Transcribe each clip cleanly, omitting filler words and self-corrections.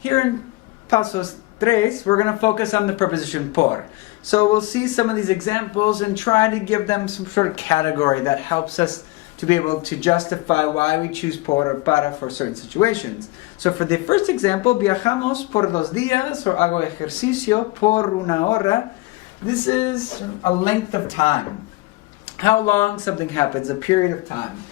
Here in Pasos 3, we're going to focus on the preposition por. So we'll see some of these examples and try to give them some sort of category that helps us to be able to justify why we choose por or para for certain situations. So for the first example, viajamos por 2 días or hago ejercicio por una hora. This is a length of time. How long something happens, a period of time.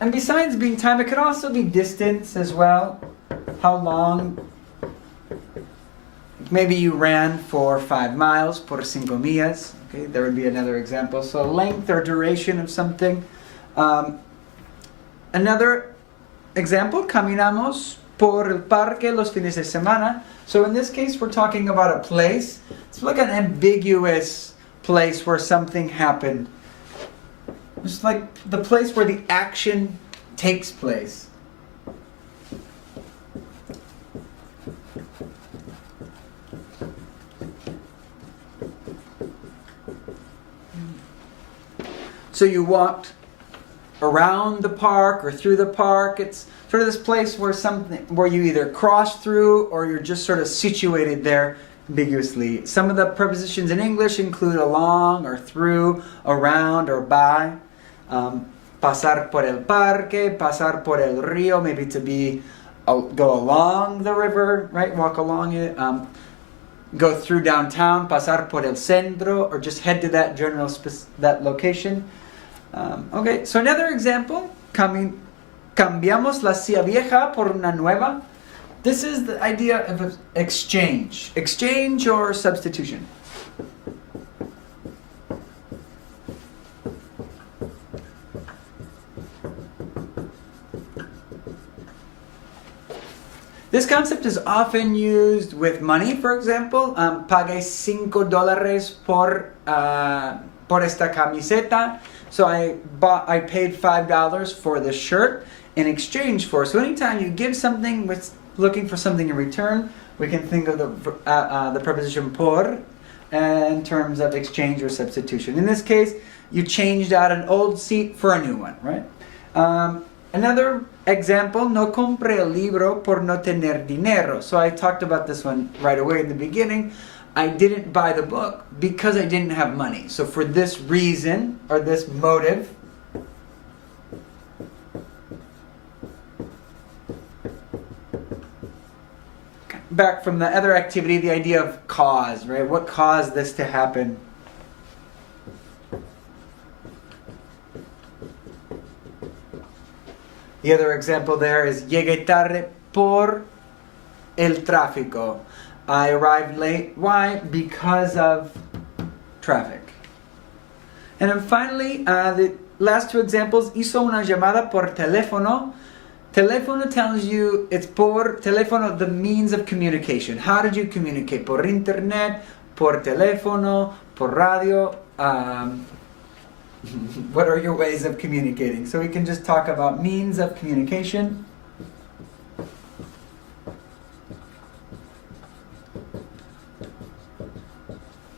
And besides being time, it could also be distance as well. How long? Maybe you ran for 5 miles, por 5 millas. Okay, there would be another example. So length or duration of something. Another example, caminamos por el parque los fines de semana. So in this case, we're talking about a place. It's like an ambiguous place where something happened. It's like the place where the action takes place. So you walked around the park or through the park. It's sort of this place where you either cross through or you're just sort of situated there ambiguously. Some of the prepositions in English include along or through, around or by. Pasar por el parque, pasar por el río, maybe to go along the river, right? Walk along it. Go through downtown, pasar por el centro, or just head to that that location. Okay, so another example, cambiamos la silla vieja por una nueva. This is the idea of exchange or substitution. This concept is often used with money, for example. Pagué $5 por esta camiseta. So I paid $5 for the shirt in exchange for. So anytime you give something with looking for something in return, we can think of the preposition por in terms of exchange or substitution. In this case, you changed out an old seat for a new one, right? Another example, no compré el libro por no tener dinero. So I talked about this one right away in the beginning. I didn't buy the book because I didn't have money. So for this reason, or this motive, back from the other activity, the idea of cause, right? What caused this to happen? The other example there is llegué tarde por el tráfico. I arrived late. Why? Because of traffic. And then finally, the last two examples, hizo una llamada por teléfono. Teléfono tells you it's por teléfono, the means of communication. How did you communicate? Por internet, por teléfono, por radio. What are your ways of communicating? So we can just talk about means of communication.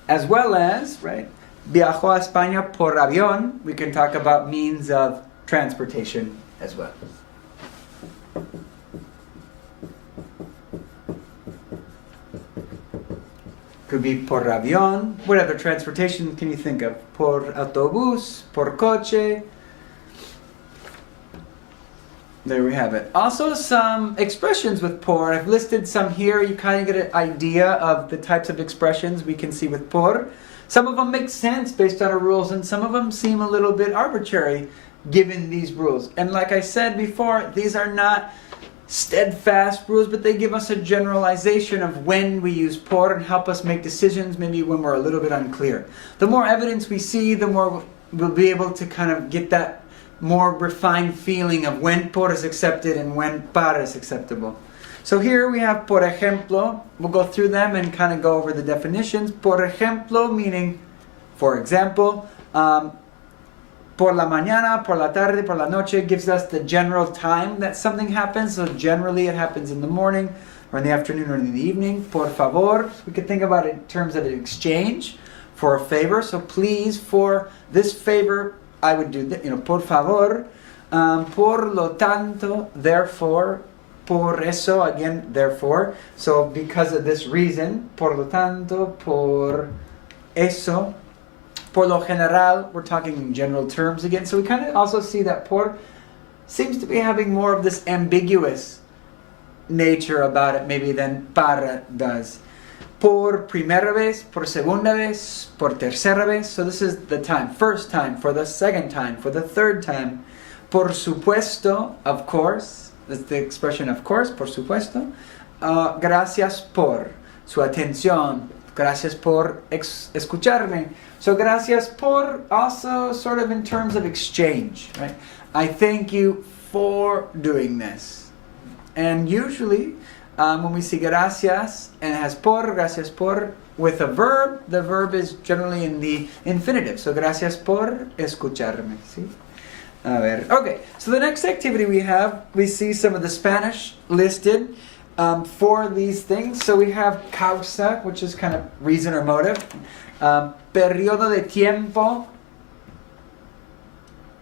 As well as, right, viajó a España por avión. We can talk about means of transportation as well. Could be por avión. What other transportation can you think of? Por autobús, por coche. There we have it. Also some expressions with por. I've listed some here. You kind of get an idea of the types of expressions we can see with por. Some of them make sense based on our rules, and some of them seem a little bit arbitrary given these rules. And like I said before, these are not steadfast rules, but they give us a generalization of when we use por and help us make decisions maybe when we're a little bit unclear. The more evidence we see, the more we'll be able to kind of get that more refined feeling of when por is accepted and when para is acceptable. So here we have por ejemplo. We'll go through them and kind of go over the definitions. Por ejemplo meaning, for example. Por la mañana, por la tarde, por la noche gives us the general time that something happens. So generally it happens in the morning or in the afternoon or in the evening. Por favor, we could think about it in terms of an exchange for a favor. So please, for this favor, I would do that, por favor. Por lo tanto, therefore, por eso, again, therefore. So because of this reason, por lo tanto, por eso. Por lo general, we're talking in general terms again. So we kind of also see that por seems to be having more of this ambiguous nature about it maybe than para does. Por primera vez, por segunda vez, por tercera vez. So this is the time. First time, for the second time, for the third time. Por supuesto, of course. That's the expression of course, por supuesto. Gracias por su atención. Gracias por escucharme. So gracias por also sort of in terms of exchange, right? I thank you for doing this. And usually when we see gracias and it has gracias por, with a verb, the verb is generally in the infinitive. So gracias por escucharme, ¿sí? A ver, okay, so the next activity we see some of the Spanish listed for these things. So we have causa, which is kind of reason or motive. Periodo de tiempo,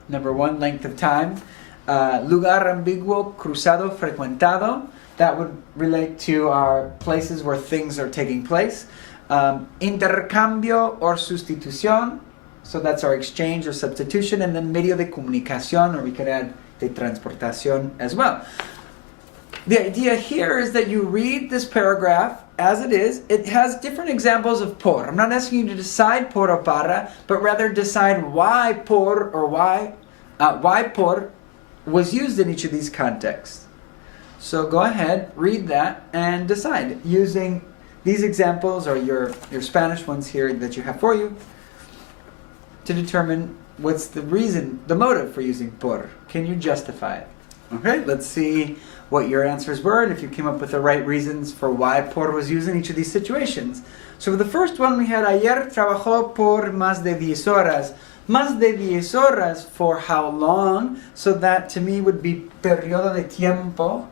number one, length of time. Lugar ambiguo, cruzado, frecuentado. That would relate to our places where things are taking place. Intercambio or sustitución. So that's our exchange or substitution. And then medio de comunicación, or we could add de transportación as well. The idea here is that you read this paragraph as it is. It has different examples of por. I'm not asking you to decide por or para, but rather decide why por or why por was used in each of these contexts. So go ahead, read that, and decide using these examples or your Spanish ones here that you have for you to determine what's the reason, the motive for using por. Can you justify it? Okay, let's see what your answers were and if you came up with the right reasons for why por was used in each of these situations. So for the first one we had ayer trabajó por más de 10 horas. Más de 10 horas, for how long? So that to me would be periodo de tiempo.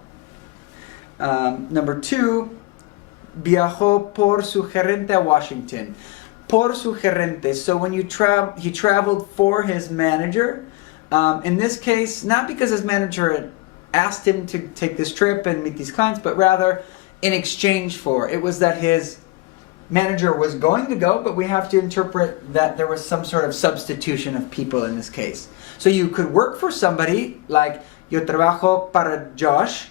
Number two, viajó por su gerente a Washington. Por su gerente. So when he traveled for his manager. In this case, not because his manager had asked him to take this trip and meet these clients, but rather in exchange for. It was that his manager was going to go, but we have to interpret that there was some sort of substitution of people in this case. So you could work for somebody, like yo trabajo para Josh,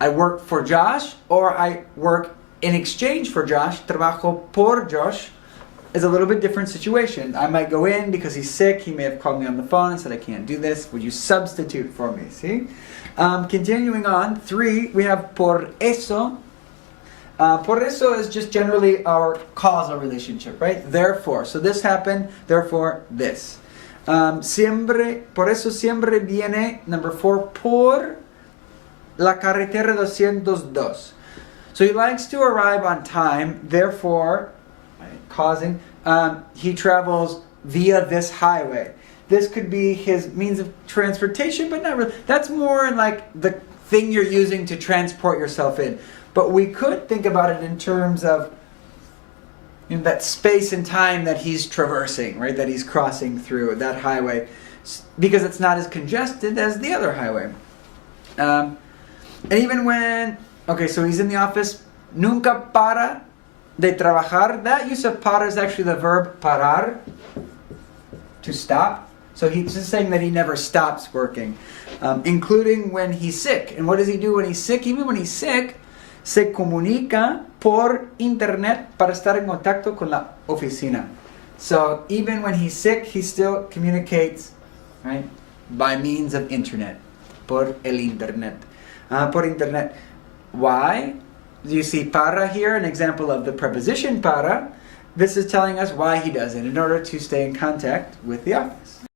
I work for Josh, or I work in exchange for Josh, trabajo por Josh, is a little bit different situation. I might go in because he's sick, he may have called me on the phone and said I can't do this, would you substitute for me, see? Continuing on, 3, we have por eso. Por eso is just generally our causal relationship, right? Therefore. So this happened, therefore this. Siempre, por eso siempre viene, number 4, por la carretera 202. So he likes to arrive on time, therefore, causing, he travels via this highway. This could be his means of transportation, but not really. That's more like the thing you're using to transport yourself in. But we could think about it in terms of that space and time that he's traversing, right? That he's crossing through that highway, because it's not as congested as the other highway. And even when, okay, so he's in the office, nunca para de trabajar. That use of para is actually the verb parar, to stop. So he's just saying that he never stops working, including when he's sick. And what does he do when he's sick? Even when he's sick, se comunica por internet para estar en contacto con la oficina. So even when he's sick, he still communicates, right, by means of internet, por el internet. Por internet. Why? You see para here, an example of the preposition para. This is telling us why he does it, in order to stay in contact with the office.